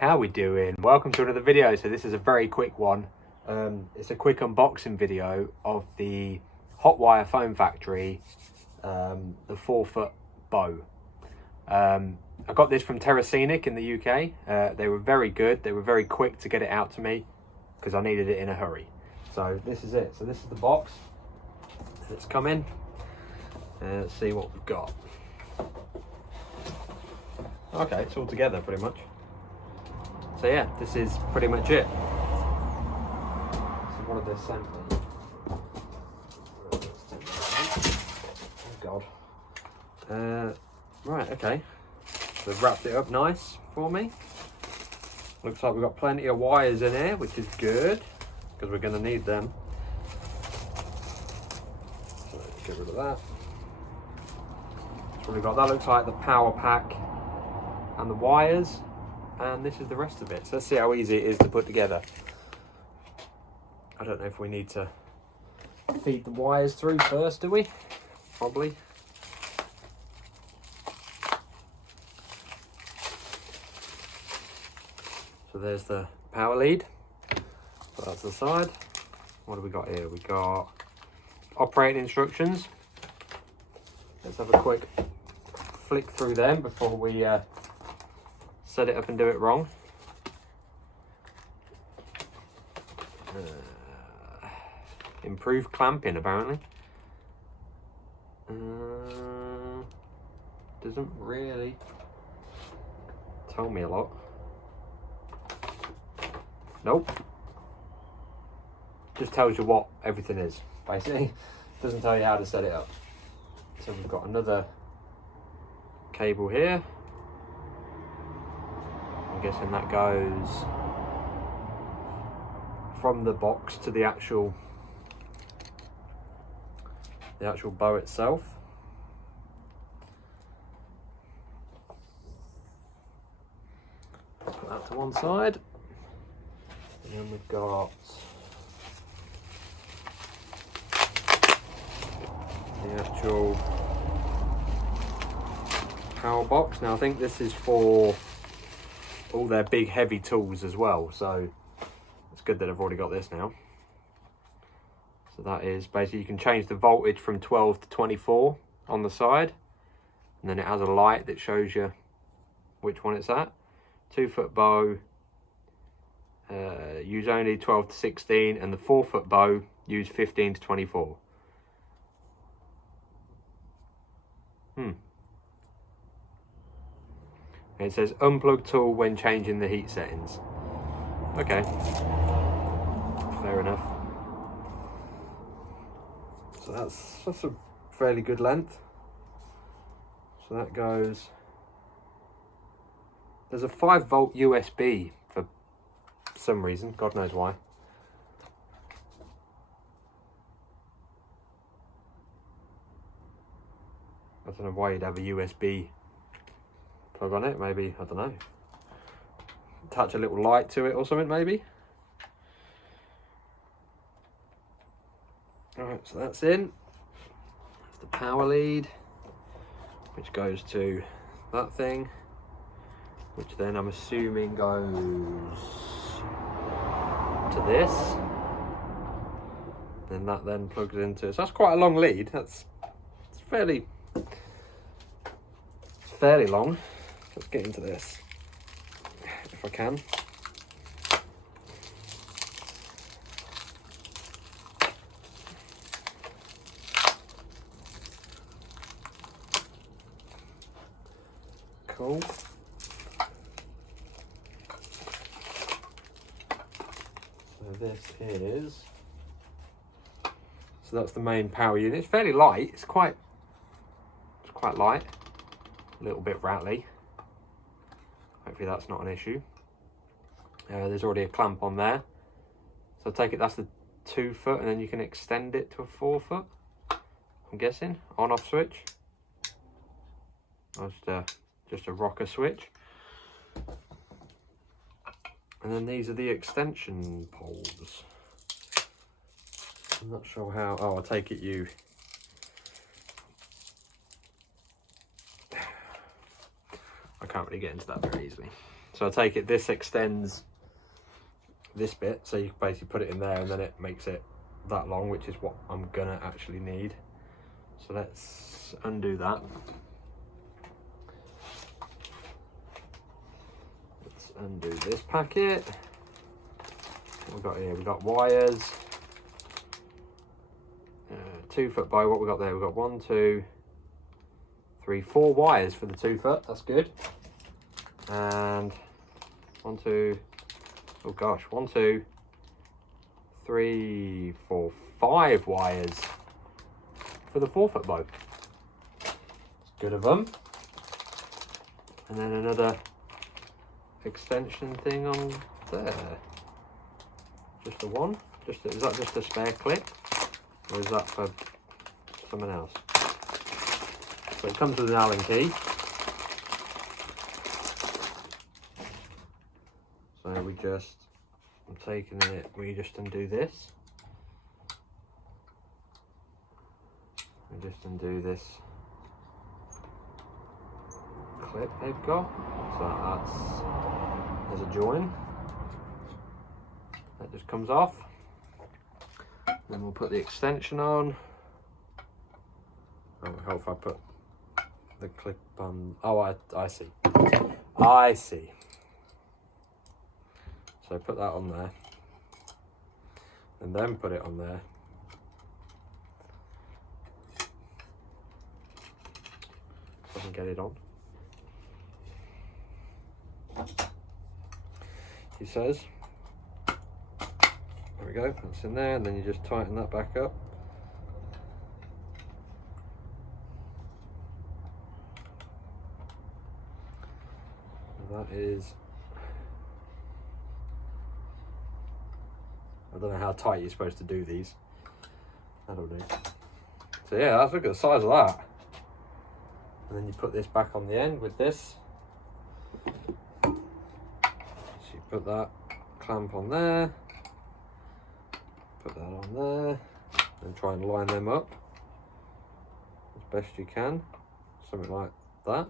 How we doing? Welcome to another video. So this is a very quick one. It's a quick unboxing video of the Hotwire Foam Factory, the 4-foot bow. I got this from Terrascenic in the UK. They were very good. They were very quick to get it out to me because I needed it in a hurry. So this is it. So this is the box. Let's come in and let's see what we've got. Okay, it's all together pretty much. So yeah, this is pretty much it. So what have they sent me? Oh God. Right, okay. So they've wrapped it up nice for me. Looks like we've got plenty of wires in here, which is good, because we're going to need them. So let's get rid of that. So we've got, that looks like the power pack and the wires. And this is the rest of it. So let's see how easy it is to put together. I don't know if we need to feed the wires through first, do we? Probably. So there's the power lead. Put that to the side. What do we got here? We got operating instructions. Let's have a quick flick through them before we set it up and do it wrong. Improved clamping apparently. Doesn't really tell me a lot. Nope. Just tells you what everything is, basically. Doesn't tell you how to set it up. So we've got another cable here. I'm guessing that goes from the box to the actual bow itself. Put that to one side. And then we've got the actual power box. Now I think this is for all their big heavy tools as well, so it's good that I've already got this now. So that is basically, you can change the voltage from 12 to 24 on the side, and then it has a light that shows you which one it's at. 2-foot bow, use only 12 to 16, and the 4-foot bow use 15 to 24. It says unplug tool when changing the heat settings. Okay, fair enough. So that's a fairly good length. So that goes. There's a 5-volt USB for some reason, God knows why. I don't know why you'd have a USB plug on it. Maybe, I don't know, attach a little light to it or something maybe. Alright, so that's in. That's the power lead, which goes to that thing, which then I'm assuming goes to this. Then that then plugs into it. So that's quite a long lead. It's fairly long. Let's get into this, if I can. Cool. So this is, so that's the main power unit. It's fairly light. It's quite light. A little bit rattly. Hopefully that's not an issue. There's already a clamp on there. So I take it that's the 2-foot, and then you can extend it to a 4-foot. I'm guessing. On-off switch. Just a rocker switch. And then these are the extension poles. I'm not sure how. Oh, I take it you. I can't really get into that very easily. So I take it this extends this bit, so you can basically put it in there and then it makes it that long, which is what I'm gonna actually need. So let's undo that. Let's undo this packet. What we've got here, we've got wires, 2 foot bow. What we got there, we've got 1, 2, 3, 4 wires for the 2 foot, that's good. And 1, 2, oh gosh, 1, 2, 3, 4, 5 wires for the 4 foot bow. That's good of them. And then another extension thing on there. Just a one? Is that just a spare clip? Or is that for someone else? So it comes with an Allen key. So I'm taking it, we just undo this. We just undo this clip they've got. So there's a join. That just comes off. Then we'll put the extension on. Oh, how if I put the clip on? Oh, I see. I see. So put that on there, and then put it on there. So I can get it on. He says. There we go, that's in there, and then you just tighten that back up. And that is, I don't know how tight you're supposed to do these. That'll do. So yeah, let's look at the size of that. And then you put this back on the end with this. So you put that clamp on there. Put that on there and try and line them up as best you can, something like that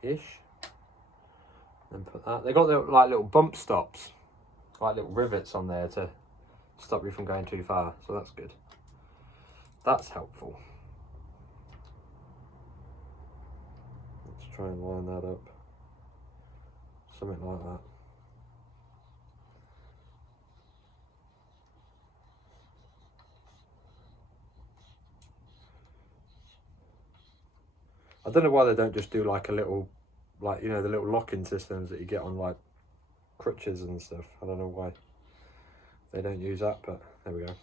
ish. Then put that. They got like little bump stops, like little rivets on there to stop you from going too far, so that's good. That's helpful. Let's try and line that up, something like that. I don't know why they don't just do like a little, like, you know, the little locking systems that you get on like crutches and stuff. I don't know why they don't use that, but there we go.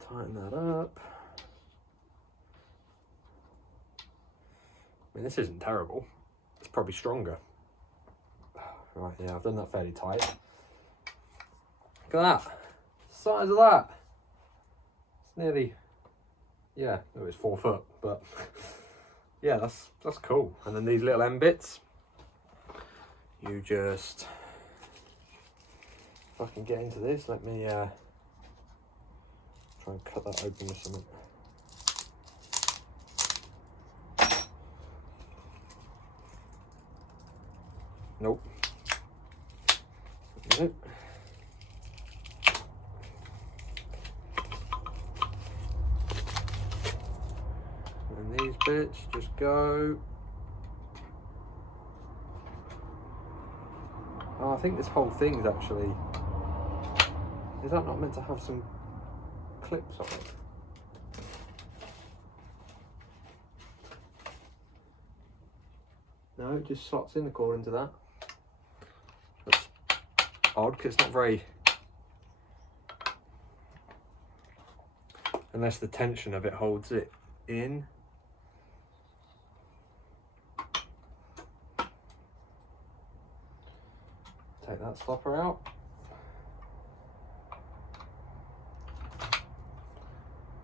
Tighten that up. I mean, this isn't terrible. It's probably stronger. Right, yeah, I've done that fairly tight. Look at that. Size of that. It's nearly, yeah, it was 4 foot, but yeah, that's cool. And then these little end bits, you just, if I can get into this, let me try and cut that open with something. Nope. Nope. And these bits just go. Oh, I think this whole thing is actually, is that not meant to have some clips on it? No, it just slots in according to that. That's odd because it's not very, unless the tension of it holds it in. Take that stopper out.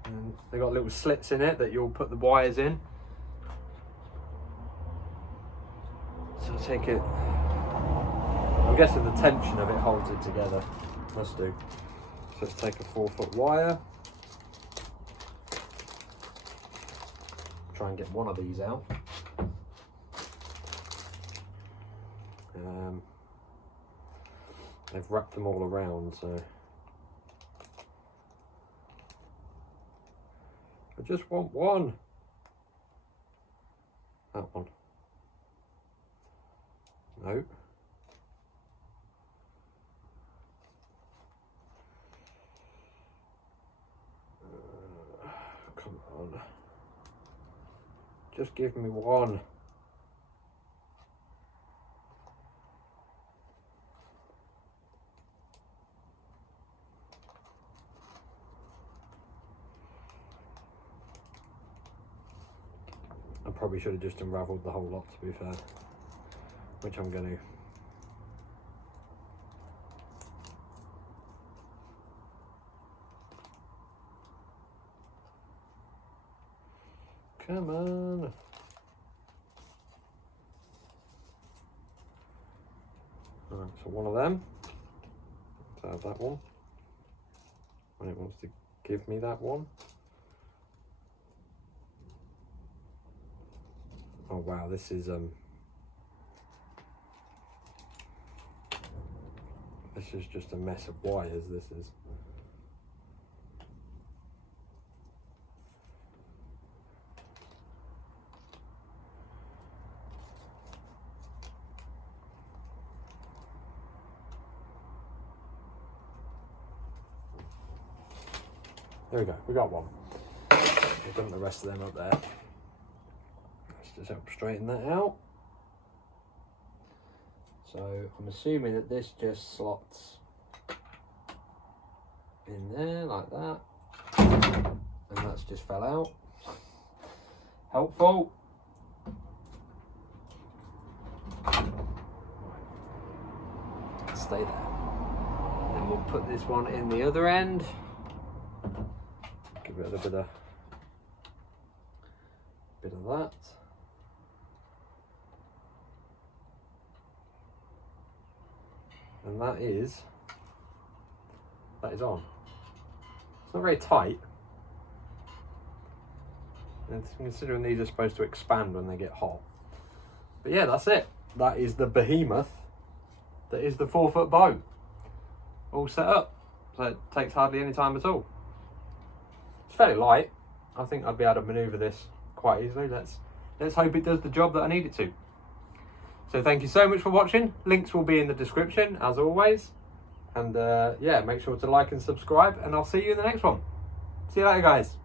And they've got little slits in it that you'll put the wires in. So I'll take it, I'm guessing the tension of it holds it together. Must do. So let's take a 4 foot wire. Try and get one of these out. They've wrapped them all around, so I just want one. That one. No. Come on. Just give me one. I probably should have just unravelled the whole lot, to be fair, which I'm going to. Come on. Alright, so one of them. Let's have that one. When it wants to give me that one. Oh wow, this is just a mess of wires, this is. There we go, we got one. We've done the rest of them up there. Let's just help straighten that out. So I'm assuming that this just slots in there like that. And that's just fell out. Helpful. Stay there. Then we'll put this one in the other end. Give it a bit of that. And that is on. It's not very tight. And considering these are supposed to expand when they get hot. But yeah, that's it. That is the behemoth that is the 4-foot bow. All set up. So it takes hardly any time at all. It's fairly light. I think I'd be able to manoeuvre this quite easily. Let's hope it does the job that I need it to. So thank you so much for watching. Links will be in the description as always. And yeah, make sure to like and subscribe, and I'll see you in the next one. See you later, guys.